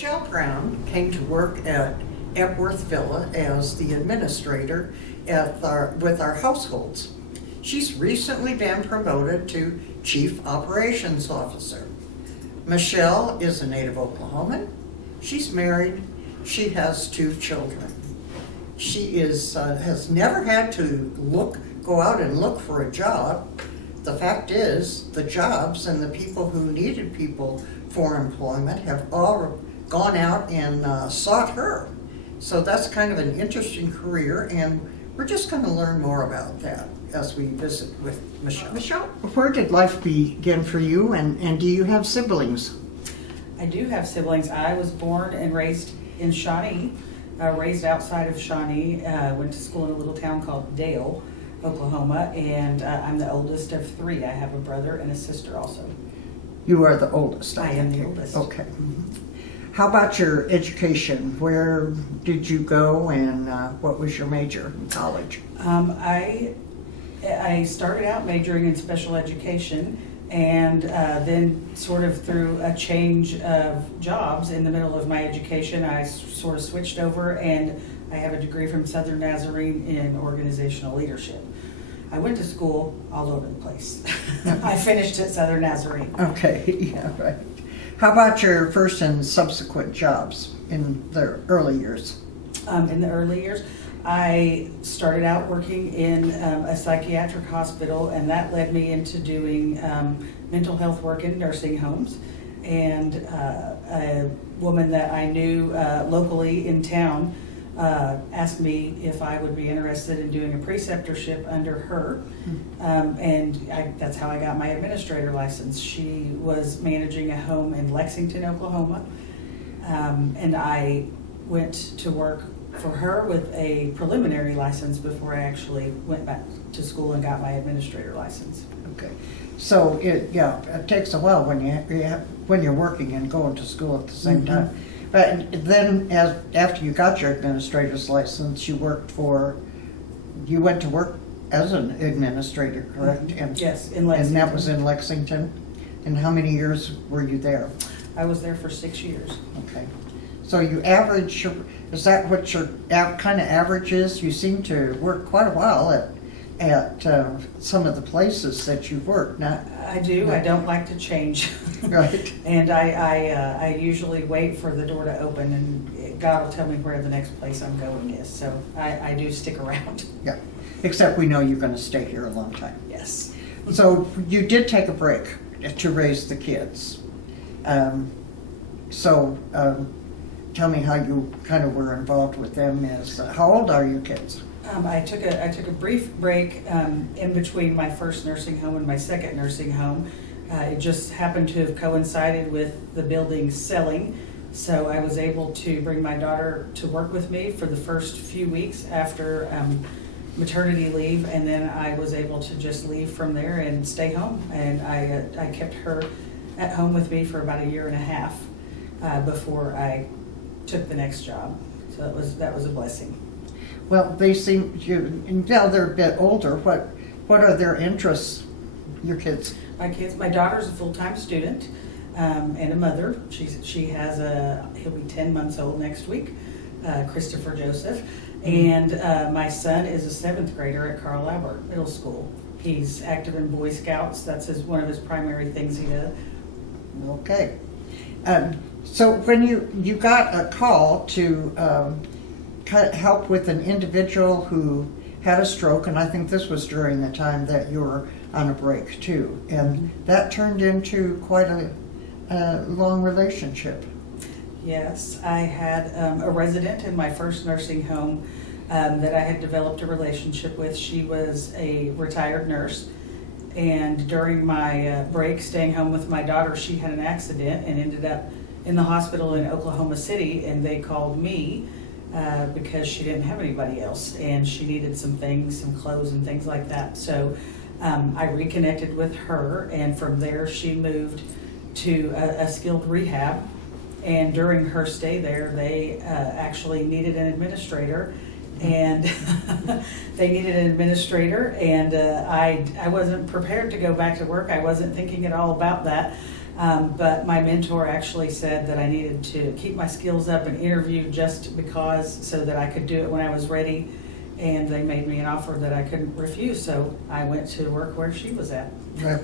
Michelle Brown came to work at Epworth Villa as the administrator with our households. She's recently been promoted to Chief Operations Officer. Michelle is a native Oklahoman. She's married. She has 2 children. She has never had to go out and look for a job. The fact is, the jobs and the people who needed people for employment have all gone out and sought her. So that's kind of an interesting career, and we're just going to learn more about that as we visit with Michelle. Michelle, where did life begin for you, and do you have siblings? I do have siblings. I was born and raised in Shawnee, raised outside of Shawnee, went to school in a little town called Dale, Oklahoma, and I'm the oldest of 3. I have a brother and a sister also. You are the oldest. I am the oldest. Okay. How about your education? Where did you go, and what was your major in college? I started out majoring in special education, and then sort of through a change of jobs in the middle of my education, I sort of switched over, and I have a degree from Southern Nazarene in organizational leadership. I went to school all over the place. I finished at Southern Nazarene. Okay, yeah, right. How about your first and subsequent jobs in the early years? In the early years, I started out working in a psychiatric hospital, and that led me into doing mental health work in nursing homes. And a woman that I knew locally in town asked me if I would be interested in doing a preceptorship under her. That's how I got my administrator license. She was managing a home in Lexington, Oklahoma, and I went to work for her with a preliminary license before I actually went back to school and got my administrator license. Okay, so it takes a while when you're working and going to school at the same time. But then, after you got your administrator's license, you went to work as an administrator, correct? Yes, in Lexington. And that was in Lexington. And how many years were you there? I was there for 6 years. Okay. So you average, is that what your kind of average is? You seem to work quite a while at some of the places that you've worked. I do. I don't like to change. Right. And I usually wait for the door to open, and God will tell me where the next place I'm going is. So I do stick around. Yeah. Except we know you're going to stay here a long time. Yes. So you did take a break to raise the kids. Tell me how you kind of were involved with them. How old are your kids? I took a brief break in between my first nursing home and my second nursing home. It just happened to have coincided with the building selling, so I was able to bring my daughter to work with me for the first few weeks after maternity leave, and then I was able to just leave from there and stay home. And I kept her at home with me for about 1.5 years before I took the next job. So that was a blessing. Well, they seem now they're a bit older. What are their interests? Your kids? My daughter's a full-time student and a mother. He'll be 10 months old next week, Christopher Joseph. And my son is a 7th grader at Carl Albert Middle School. He's active in Boy Scouts. That's one of his primary things he does. Okay. So when you got a call to help with an individual who had a stroke, and I think this was during the time that you were on a break too, and that turned into quite a long relationship. Yes, I had a resident in my first nursing home that I had developed a relationship with. She was a retired nurse, and during my break staying home with my daughter, she had an accident and ended up in the hospital in Oklahoma City, and they called me because she didn't have anybody else, and she needed some things, some clothes and things like that. So I reconnected with her, and from there she moved to a skilled rehab. And during her stay there, they actually needed an administrator, and they needed an administrator, and I wasn't prepared to go back to work. I wasn't thinking at all about that. But my mentor actually said that I needed to keep my skills up and interview just because, so that I could do it when I was ready. And they made me an offer that I couldn't refuse, so I went to work where she was at. Right.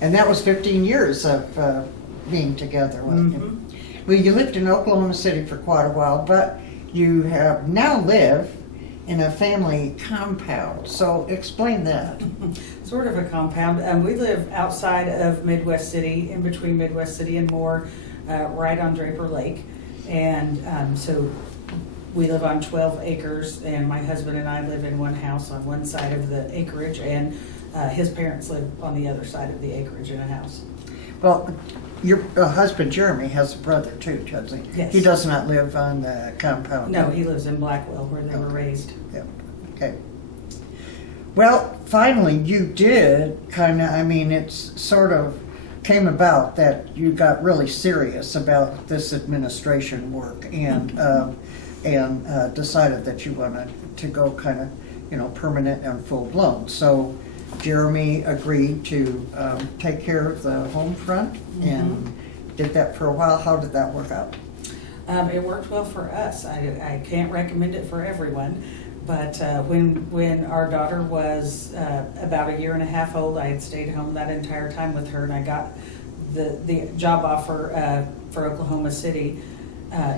And that was 15 years of being together, wasn't it? Well, you lived in Oklahoma City for quite a while, but you have now live in a family compound. So explain that. Sort of a compound. We live outside of Midwest City, in between Midwest City and Moore, right on Draper Lake. And so we live on 12 acres, and my husband and I live in one house on one side of the acreage, and his parents live on the other side of the acreage in a house. Well, your husband Jeremy has a brother too, doesn't he? Yes. He does not live on the compound. No, he lives in Blackwell, where they were raised. Yeah. Okay. Well, finally, you did kind of, I mean, it's sort of came about that you got really serious about this administration work and decided that you wanted to go kind of, you know, permanent and full-blown. So Jeremy agreed to take care of the home front and did that for a while. How did that work out? It worked well for us. I can't recommend it for everyone, but when our daughter was about a year and a half old, I had stayed home that entire time with her, and I got the job offer for Oklahoma City.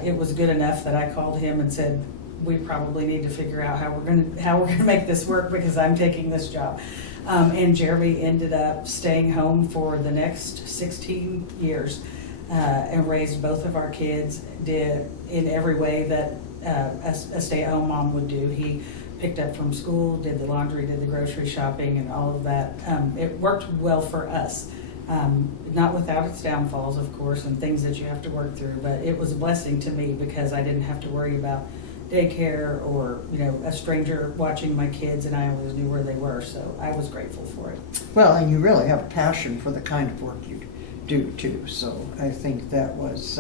It was good enough that I called him and said, we probably need to figure out how we're gonna make this work, because I'm taking this job. And Jeremy ended up staying home for the next 16 years and raised both of our kids, did in every way that a stay-at-home mom would do. He picked up from school, did the laundry, did the grocery shopping, and all of that. It worked well for us. Not without its downfalls, of course, and things that you have to work through, but it was a blessing to me because I didn't have to worry about daycare or, you know, a stranger watching my kids, and I always knew where they were, so I was grateful for it. Well, and you really have a passion for the kind of work you do too, so I think that was,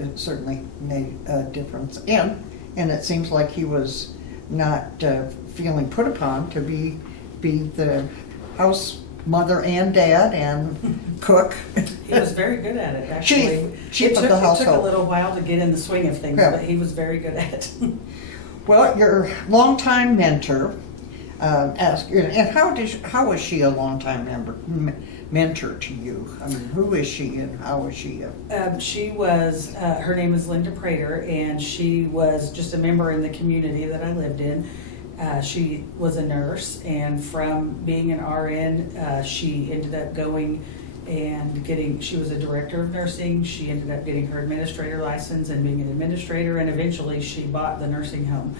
it certainly made a difference. And it seems like he was not feeling put upon to be the house mother and dad and cook. He was very good at it, actually. Chief of the household. It took a little while to get in the swing of things, Yeah. but he was very good at it. Well, your longtime mentor asked, and how was she a longtime mentor to you? I mean, who is she and how is she? She was, her name is Linda Prater, and she was just a member in the community that I lived in. She was a nurse, and from being an RN, she ended up going and she was a director of nursing. She ended up getting her administrator license and being an administrator, and eventually she bought the nursing home,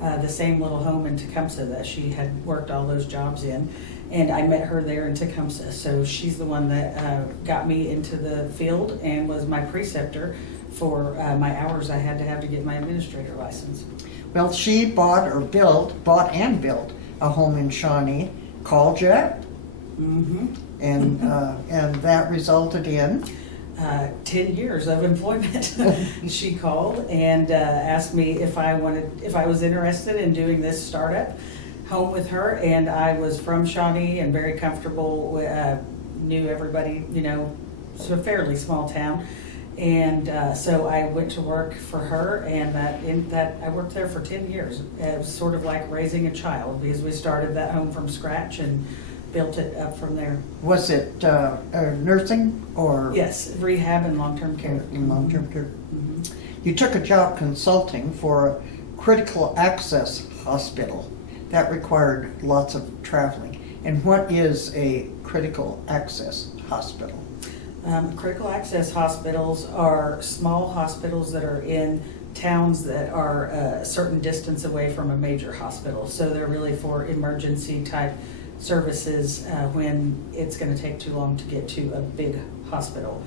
the same little home in Tecumseh that she had worked all those jobs in. And I met her there in Tecumseh, so she's the one that got me into the field and was my preceptor for my hours I had to have to get my administrator license. Well, she bought and built a home in Shawnee called Jack. Mm-hmm. And that resulted in 10 years of employment. She called and asked me if I was interested in doing this startup home with her, and I was from Shawnee and very comfortable, knew everybody, you know, it's a fairly small town. And so I went to work for her, and I worked there for 10 years. It was sort of like raising a child, because we started that home from scratch and built it up from there. Was it nursing or? Yes, rehab and long-term care. Long-term care. Mm-hmm. You took a job consulting for a critical access hospital. That required lots of traveling. And what is a critical access hospital? Critical access hospitals are small hospitals that are in towns that are a certain distance away from a major hospital. So they're really for emergency type services when it's going to take too long to get to a big hospital.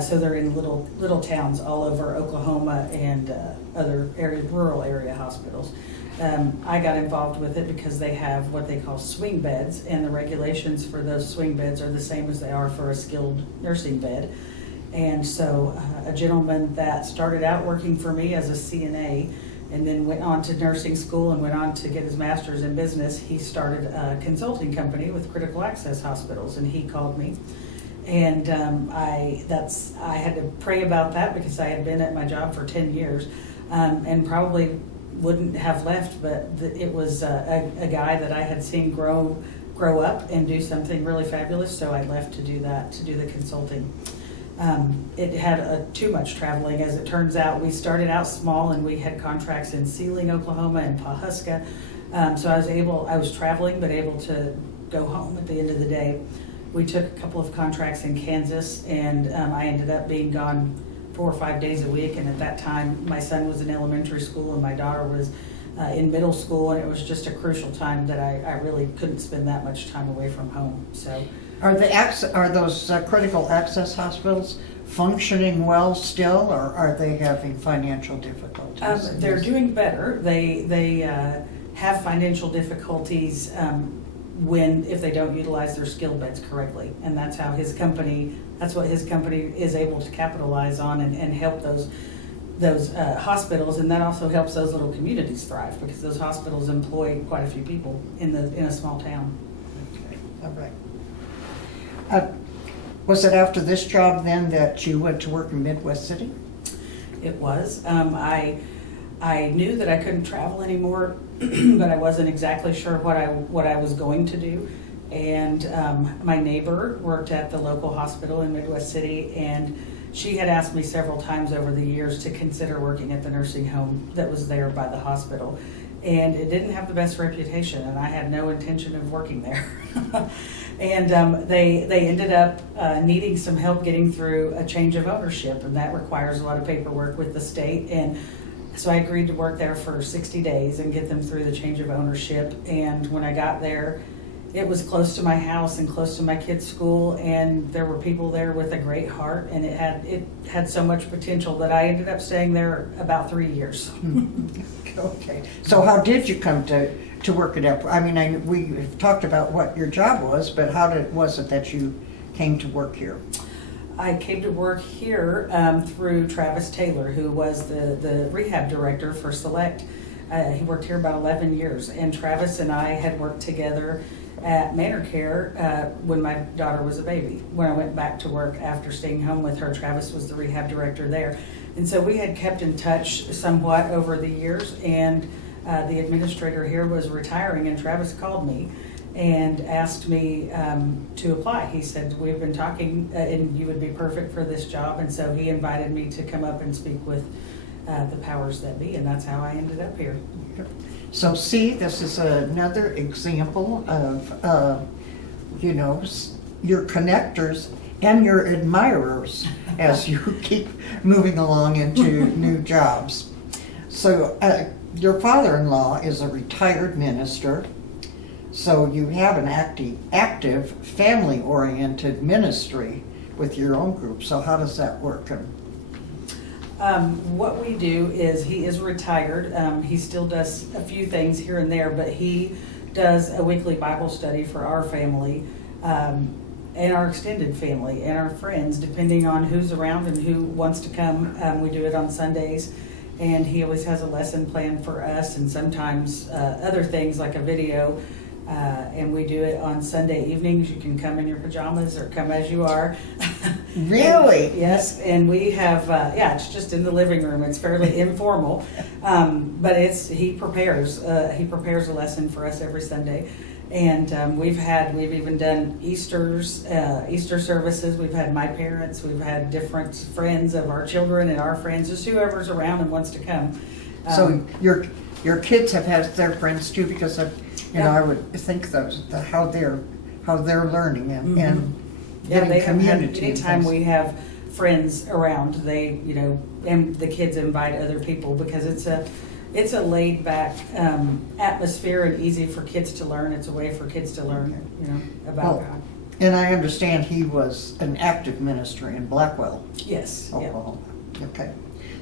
So they're in little towns all over Oklahoma and other rural area hospitals. I got involved with it because they have what they call swing beds, and the regulations for those swing beds are the same as they are for a skilled nursing bed. And so a gentleman that started out working for me as a CNA and then went on to nursing school and went on to get his master's in business. He started a consulting company with critical access hospitals, and he called me. And I had to pray about that because I had been at my job for 10 years and probably wouldn't have left, but it was a guy that I had seen grow up and do something really fabulous, so I left to do that, to do the consulting. It had too much traveling, as it turns out. We started out small, and we had contracts in Sealing, Oklahoma, and Pawhuska. So I was traveling, but able to go home at the end of the day. We took a couple of contracts in Kansas, and I ended up being gone 4 or 5 days a week. And at that time, my son was in elementary school, and my daughter was in middle school, and it was just a crucial time that I really couldn't spend that much time away from home. So. Are those critical access hospitals functioning well still, or are they having financial difficulties? They're doing better. They have financial difficulties if they don't utilize their skill beds correctly, and that's what his company is able to capitalize on and help those hospitals, and that also helps those little communities thrive because those hospitals employ quite a few people in a small town. Okay, all right. Was it after this job then that you went to work in Midwest City? It was. I knew that I couldn't travel anymore, but I wasn't exactly sure what I was going to do. And my neighbor worked at the local hospital in Midwest City, and she had asked me several times over the years to consider working at the nursing home that was there by the hospital. And it didn't have the best reputation, and I had no intention of working there. And they ended up needing some help getting through a change of ownership, and that requires a lot of paperwork with the state. And so I agreed to work there for 60 days and get them through the change of ownership. And when I got there, it was close to my house and close to my kids' school, and there were people there with a great heart, and it had so much potential that I ended up staying there about 3 years. Okay. So how did you come to work at Epworth? I mean, we've talked about what your job was, but how was it that you came to work here? I came to work here through Travis Taylor, who was the rehab director for Select. He worked here about 11 years, and Travis and I had worked together at Manor Care when my daughter was a baby. When I went back to work after staying home with her, Travis was the rehab director there. And so we had kept in touch somewhat over the years, and the administrator here was retiring, and Travis called me and asked me to apply. He said, we've been talking and you would be perfect for this job, and so he invited me to come up and speak with the powers that be, and that's how I ended up here. So see, this is another example of, your connectors and your admirers as you keep moving along into new jobs. So your father-in-law is a retired minister, so you have an active family-oriented ministry with your own group. So how does that work? What we do is, he is retired. He still does a few things here and there, but he does a weekly Bible study for our family and our extended family and our friends, depending on who's around and who wants to come. We do it on Sundays, and he always has a lesson planned for us, and sometimes other things like a video. And we do it on Sunday evenings. You can come in your pajamas or come as you are. Really? Yes, and we have, it's just in the living room. It's fairly informal, but he prepares a lesson for us every Sunday. And we've even done Easter services. We've had my parents, we've had different friends of our children and our friends, just whoever's around and wants to come. So your kids have had their friends too, because I would think how they're learning and getting community. Anytime we have friends around, and the kids invite other people, because it's a laid back atmosphere and easy for kids to learn. It's a way for kids to learn, about God. And I understand he was an active minister in Blackwell. Yes. Oklahoma. Yeah. Okay.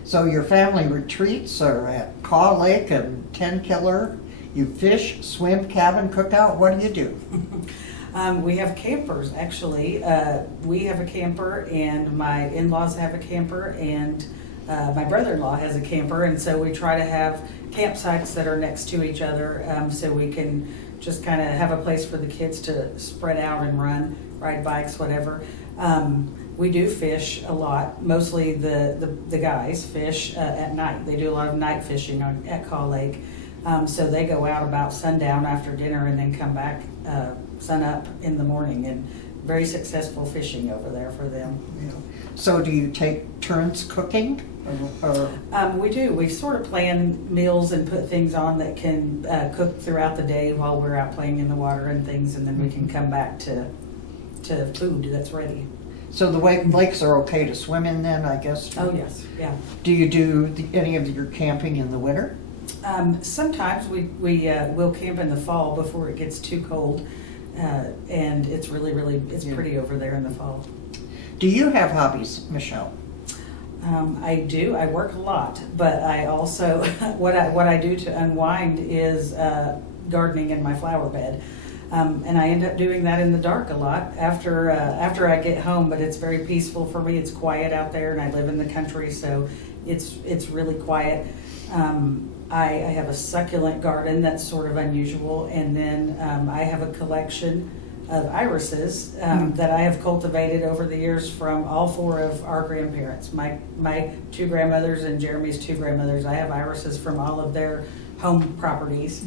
So your family retreats are at Caw Lake and 10 Killer. You fish, swim, cabin, cookout. What do you do? We have campers, actually. We have a camper, and my in-laws have a camper, and my brother-in-law has a camper, and so we try to have campsites that are next to each other, so we can just kind of have a place for the kids to spread out and ride bikes, whatever. We do fish a lot. Mostly the guys fish at night. They do a lot of night fishing at Caw Lake. So they go out about sundown after dinner and then come back sun up in the morning, and very successful fishing over there for them. Yeah. So do you take turns cooking? Or? We do. We sort of plan meals and put things on that can cook throughout the day while we're out playing in the water and things, and then we can come back to food that's ready. So the lakes are okay to swim in then, I guess? Oh, yes, yeah. Do you do any of your camping in the winter? Sometimes we will camp in the fall before it gets too cold, and it's it's pretty over there in the fall. Do you have hobbies, Michelle? I do. I work a lot, but I also what I do to unwind is gardening in my flower bed, and I end up doing that in the dark a lot after I get home. But it's very peaceful for me. It's quiet out there, and I live in the country, so it's really quiet. I have a succulent garden that's sort of unusual, and then I have a collection of irises that I have cultivated over the years from all four of our grandparents. My two grandmothers and Jeremy's two grandmothers, I have irises from all of their home properties.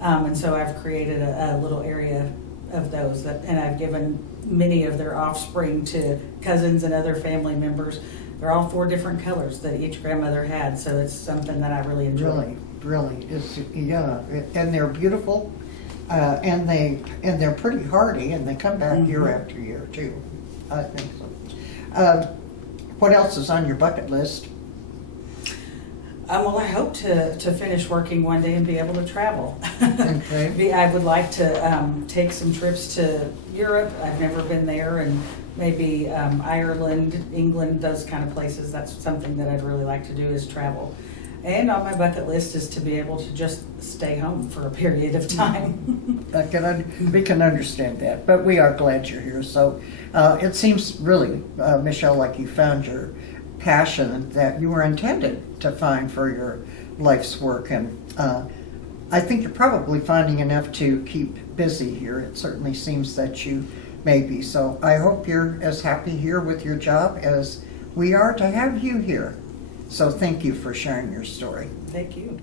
And so I've created a little area of those, and I've given many of their offspring to cousins and other family members. They're all four different colors that each grandmother had, so it's something that I really enjoy. Really, it's, yeah, and they're beautiful. And they're pretty hardy, and they come back year after year too. I think so. What else is on your bucket list? Well, I hope to finish working one day and be able to travel. Okay. I would like to take some trips to Europe. I've never been there, and maybe Ireland, England, those kind of places. That's something that I'd really like to do, is travel. And on my bucket list is to be able to just stay home for a period of time. We can understand that, but we are glad you're here. So it seems really, Michelle, like you found your passion that you were intended to find for your life's work. And I think you're probably finding enough to keep busy here. It certainly seems that you may be. So I hope you're as happy here with your job as we are to have you here. So thank you for sharing your story. Thank you.